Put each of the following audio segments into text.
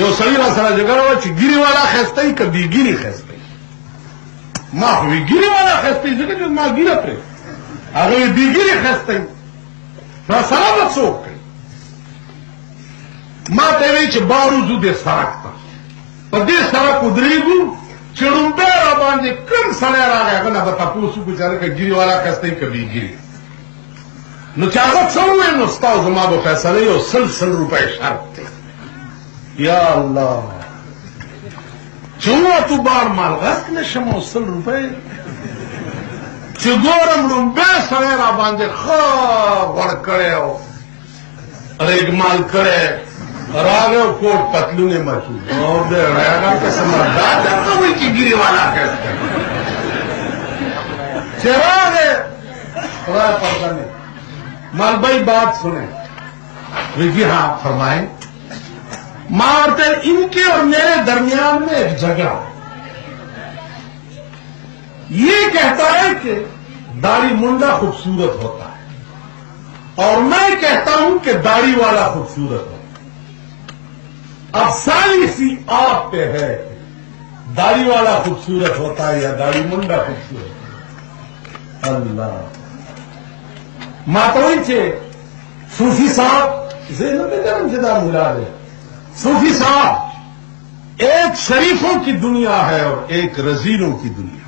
You سړي را سره جګړه وه چې ګیرې والا خیستی که بې ګیرې خیستی. ما خو وی ګیرې والا خیستی ځکه چې ما ګیره پرې هغه وی بې ګیرې خیستی. را سره به څوک کوي؟ ما ته وی چې باروزو دې سړک ته په دې سړک ودرېږو چې ړومبی را باندې کوم سړی راغی هغه نه به تپوس وکړو چې هلکه ګیرې والا خیستی که بې ګیرې. نو چې هغه څه وویل نو ستا او زما به فیصله یو 100 روپۍ شرط دی. یا الله چې ووتو بار مالغک نه شم او 100 روپۍ چې ګورم ړومبی سړی را باندې ښه غوړ کړی او ریګمال کړی راغی او کوټ پتلون یې مچو او د هغه قسمه دا څنګه وایي چې ګیرې والا خیستی چې راغی خدای پرده نہیں مال بھائی بات سنیں. جی ہاں فرمائیں. مارتے ان کے اور میرے درمیان میں ایک جھگڑا یہ کہتا ہے کہ داڑھی منڈا خوبصورت ہوتا ہے اور میں کہتا ہوں کہ داڑھی والا خوبصورت ہوتا ہے. اب ساری سی آپ پہ ہے داڑھی والا خوبصورت ہوتا ہے یا داڑھی منڈا خوبصورت ہوتا ہے. اللہ ماتوئی چھے صوفی صاحب زینب جنم جدا ملا دے. صوفی صاحب ایک شریفوں کی دنیا ہے اور ایک رزیلوں کی دنیا.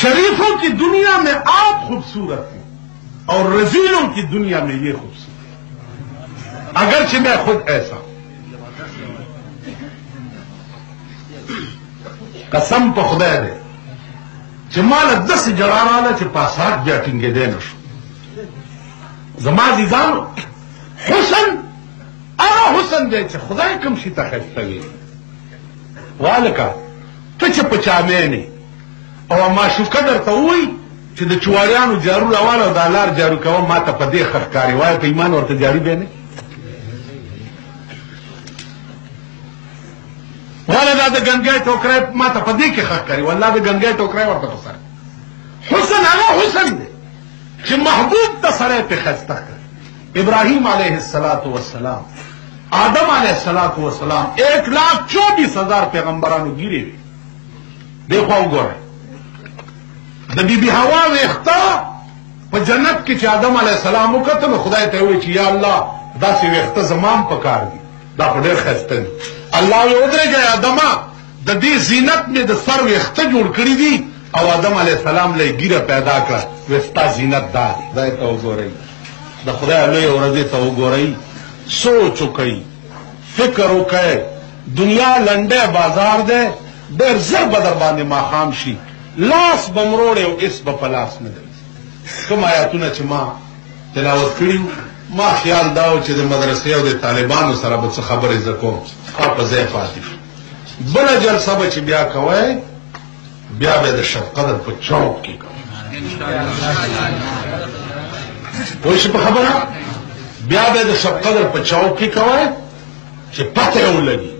شریفوں کی دنیا میں آپ خوبصورت ہیں اور رزیلوں کی دنیا میں یہ خوبصورت. اگرچہ میں خود ایسا ہوں. قسم په خدای دے چې ماله داسې جړا راغله چې پاساک بیا ټینګېدی نه شو. زما عزیزانو حسن هغه حسن دی چې خدای کوم شي ته ښایسته وي. والکه ته چې په چامې او معشوقه درته ووایي چې د چواریانو جارو راواله او دا لار جارو کوه ما ته په دې ښه ښکاري وایه په ایمان ورته جاري بیا نه والا دا د ګنګای ټوکری ما ته په دې کې ښه ښکاري والله د ګنګای ټوکری ورته په سر. حسن هغه حسن دی چې محبوب ته سړی پې ښایسته کړ. ابراهیم علیه السلام آدم علیه السلام 1,24,000 پیغمبرانو ګیرې وي. دې خوا وګورئ د بیبي هوا ویښته په جنت کې چې آدم علیه السلام وکته نو خدای ته ووایي چې یا الله داسې ویښته زما هم پکار دي دا خو ډېر ښایسته دي. الله وی ودرېږه آدمه د دې زینت مې د سر ویښته جوړ کړي دي او آدم علیه السلام له یې ګیره پیدا کړه وی ستا زینت دا دی. خدای ته وګورئ د خدای لویې ورځې ته وګورئ. سوچ وکئ فکر وکئ دنیا لنډی بازار دی ډېر زر به در باندې ماښام شي لاس به مروړی او اس به په لاس نه دی. کوم آیاتونه چې ما تلاوت کړي ما خیال دا و چې د مدرسې او د طالبانو سره به څه خبرې زه کوم په ځای پاتې شو. بله جلسه به چې بیا کوئ بیا به د شب قدر په چوک کې کوئ. پوه شئ په خبره بیا به د شب قدر په چوک کې کوئ چې پته یې ولګي.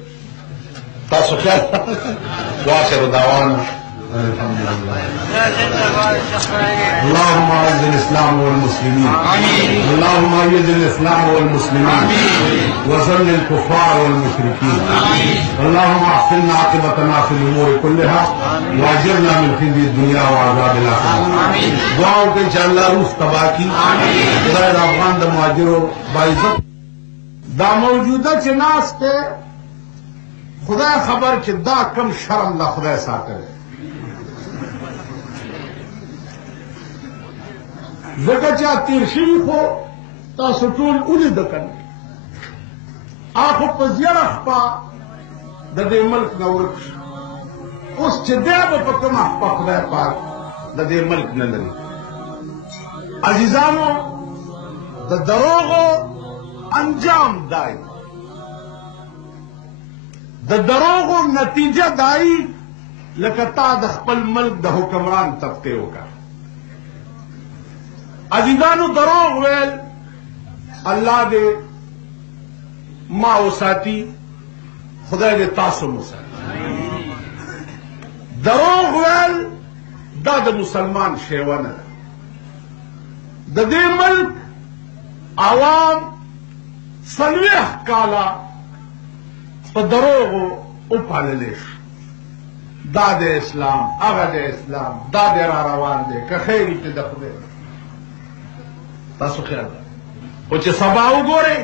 تاسو خیال واخر دعوانا الحمد لله. اللهم اعز الاسلام والمسلمين اللهم اعز الاسلام والمسلمين وذل الكفار والمشركين اللهم احسن عاقبتنا في الامور كلها واجرنا من خزي الدنيا وعذاب الاخره. دعاؤں کے انشاءاللہ روس تباہ کی خدای د افغان د مهاجرو باعزت دا موجوده چې ناس ته خدای خبر چې دا کم شرم دا خدای ساتلی ځکه چې تېر شوي خو تاسو ټول ولیده که نه خو په زیړه شپه د دې ملک نه ورک شو. اوس چې دی به په کومه شپه خدای پاک د دې ملک نه لري. عزیزانو د دروغو انجام دای د دروغو نتیجه دای لکه تا د خپل ملک د حکمران طبقې وکړه. عزیزانو دروغ ویل الله دې ما وساتي خدای دې تاسو وساتي. دروغ ویل دا د مسلمان شیوه نه ده. د دې ملک عوام 40 کاله په دروغو وپاللی شو. دا د اسلام، هغه د اسلام، دا د را روان دی، که خیر یې د خدای. تاسو خیال ده خو چې سبا وګورئ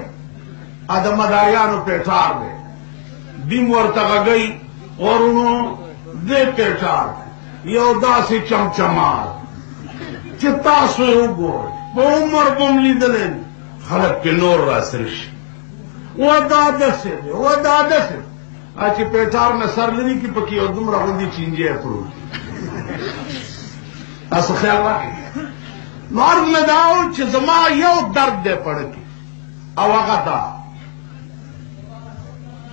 د مداریانو پیټار دی، دیم ورته غږی ورونو دې پیټار یو داسې چمچمار چې تاسو یې وګورئ په عمر به م لیدلی خلک پې نور راسره شي. و دا داسې دی، و دا داسې دی. چې پیټار نه سر لري کې پکې یو دومره غوندې چینجی پروت دی. تاسو خیال راکړئ. نو عرض مې دا و چې زما یو درد دی پړه کې، او هغه دا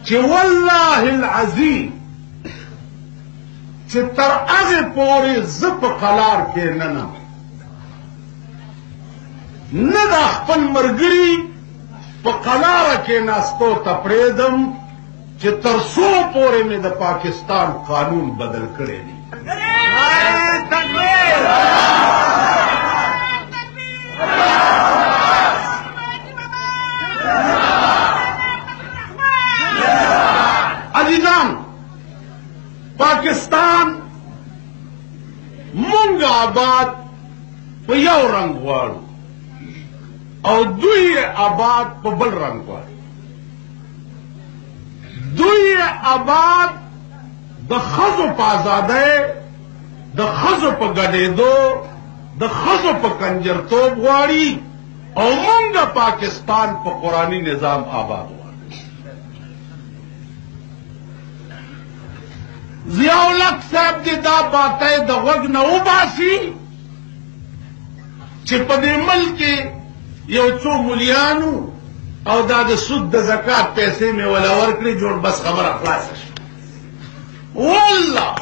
چې والله العظیم چې تر هغې پورې زه په قلار کې نه نم، نه د خپل ملګري په قلاره کې ناستو ته پرېږدم چې تر څو پورې مې د پاکستان قانون بدل کړی دی. عزیزان، پاکستان مونږ آباد په یو رنګ غواړو او دوی آباد په بل رنګ غواړي. دوی آباد د ښځو په ازادۍ، د ښځو په ګډېدو، د ښځو په کنجرتوب غواړي، او مونږ پاکستان په قرآني نظام آباد غواړو. ضیاء الحق صاحب دې دا باتۍ د غوږ نه وباسي چې په دې ملک کې یو څو ملیانو او دا د سود د زکات پیسې مې ولا ورکړې، جوړ بس خبره خلاصه شوه. والله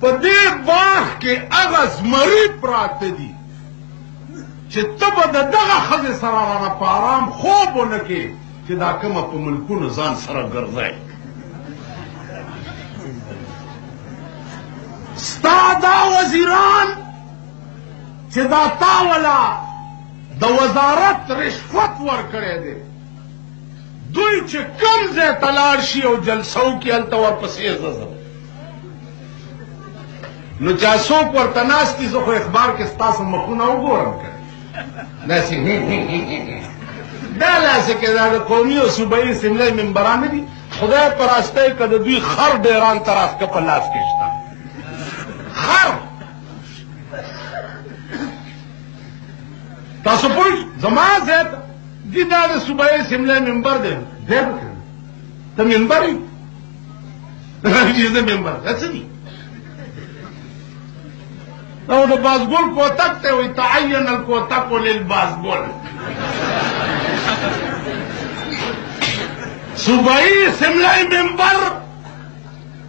په دې باغ کې هغه زمري پراته دي چې ته به د دغه ښځې سره رانه په ارام خوب ونه کې چې دا کومه په ملکونو ځان سره ګرځئ. ستا دا وزیران چې دا تا ولا د وزارت رشوت ورکړی دی، دوی چې کوم ځای ته لاړ شي او جلسه وکړي هلته ورپسې زه ځم. نو چا څوک ورته ناست دي، زه خو اخبار کې ستاسو مخونه وګورم که داسې دا لاسې کې دا د قومي او صوبایي اسمبلۍ ممبران نه دي. خدای په راستۍ که د دوی خر ډیران ترافکه په لاس کې شته، خر. تاسو پوه زما ځای ته دي دا د صوبایي اسمبلۍ ممبر دی، دی به کړي ته ممبر یې چې زه ممبر دا څه دي؟ او د بازګل کوتک ته وایي تعین الکوتک للبازګل. صوبایي اسمبلۍ ممبر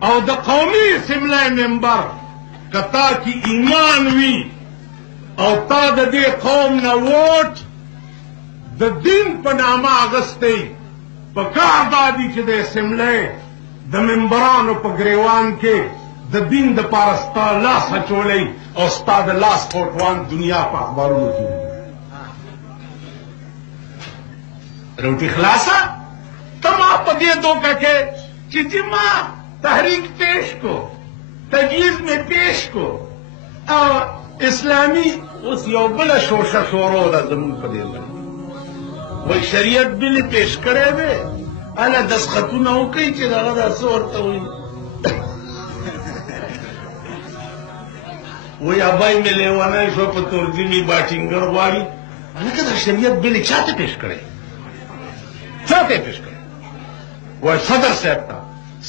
او د قومي اسمبلۍ ممبر که تا کې ایمان وي او تا د دې قوم نه ووټ د دین په نامه اخیستی، پکار دا دي چې د اسمبلۍ د ممبرانو په ګریوان کې د دین دپاره ستا لاس اچولی او ستا د لاس فوټوان دنیا په اخبارونو کې روټي خلاصه. ته ما په دې دوکه کې چې جی ما تحریک پیش کو، تجویز میں پیش کو، او اسلامی اوس یو بله شوشه شورو ده زمونږ په دې باندې وایي شریعت بل پیش کړی دی، هله دستخطونه وکړئ چې دغه دا څه ورته وایي. وایي ابای مې لیونی شو په تورجمې باټینګر غواړي. هلکه دا شریعت بل چا ته پیش کړی؟ چا ته پیش کړی؟ وایي صدر صاحب ته.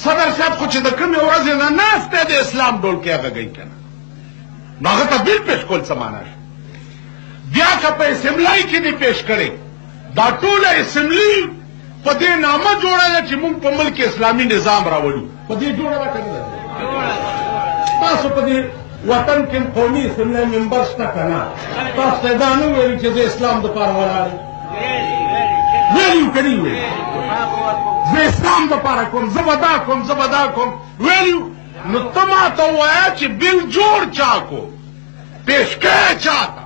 صدر صاحب خو چې د کومې ورځې نه ناست دی د اسلام ډول کې غږوي که نه، نو هغه ته بل پیش کول څه معنا شو؟ بیا که په اسمبلۍ کې دې پیش کړی، دا ټوله اسمبلي په دې نامه جوړه ده چې موږ په ملک اسلامي نظام راولو. په دې جوړه ده که نه؟ تاسو په دې وطن کې قومي اسمبلۍ ممبر شته که نه؟ تاسو ته دا نه ویلي چې زه اسلام دپاره ولاړ یم؟ ویلي یو که نه ویلي؟ زه اسلام دپاره کوم، زه به دا کوم، زه به دا کوم، ویلي. نو ته ما ته ووایه چې بل جوړ چا کو، پیش کړی چا ته؟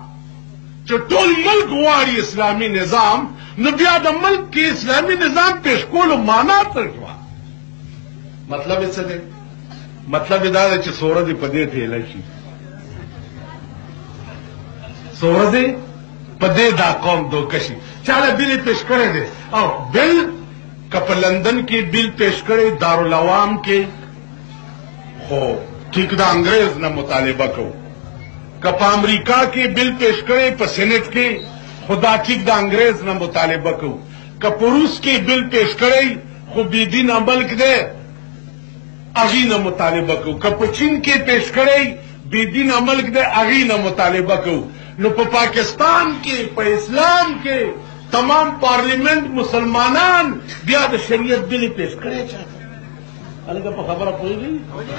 چې ټول ملک غواړي اسلامي نظام، نو بیا د ملک کې اسلامي نظام پیش کولو معنا څه شوه؟ مطلب یې څه دی؟ مطلب یې دا دی چې څو ورځې په دې ټېله شي، څو ورځې په دې دا قوم دوکه شي. چاله بل یې پیش کړی دی، او بل که په لندن کې بل پیش کړی دارالعوام کې، خو ټیک د انګریز نه مطالبه کوو. که په امریکا کې بل پیش کړی په سینټ کې، خو دا ټیک د انګریز نه مطالبه کوو. که په روس کې بل پیش کړی، خو بېدینه ملک دی، هغې نه مطالبه کوو. که په چین کې پیش کړی، بېدینه ملک دی، هغې نه مطالبه کوو. نو په پاکستان کې په اسلام کې تمام پارلیمنٹ مسلمانان بیا د شریعت بل پیش کړی چاته. هلکه په خبره پوهېږئ؟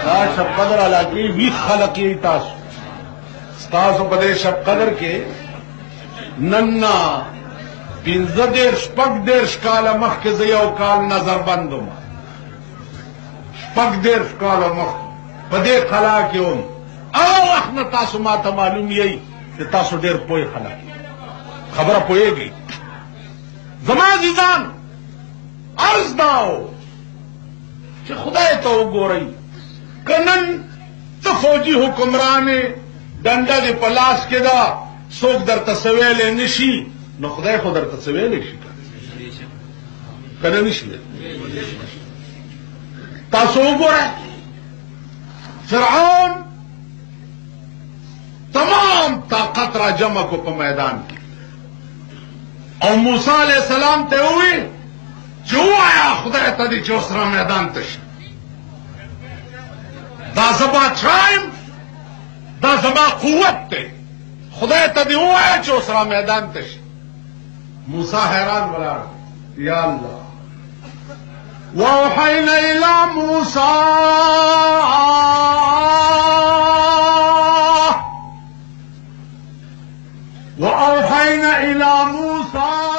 دا شب قدر علاقې 20 خلک یې تاسو ستاسو په دې شب قدر کې نن نه 15-16 کاله مخکې زه یو کال نظربند وم، 16 کاله مخکې په دې قلا کې وم. هغه وخت نه تاسو ما ته معلوم یئ چې تاسو ډېر پوه خلک، خبره پوهېږئ. زما عزیزان، عرض دا و چې خدای ته وګورئ، که نن ته فوجي حکمران یې، ډنډه دې په لاس کې ده، څوک درته څه ویلی نه شي، نو خدای خو درته څه ویلی شي که نه نه شي. تاسو وګورئ، فرعون تمام طاقت را جمع کو په میدان کې، او موسی علیہ السلام ته وویل چې ووایه خدای ته دې چې اوس را میدان ته شي، دا زما ټایم، دا زما قوت دی، خدای ته دې ووایه چې اوس را میدان ته شي. موسی حیران ولاړ، یا الله. واوحینا الی موسی وأوحينا إلى موسى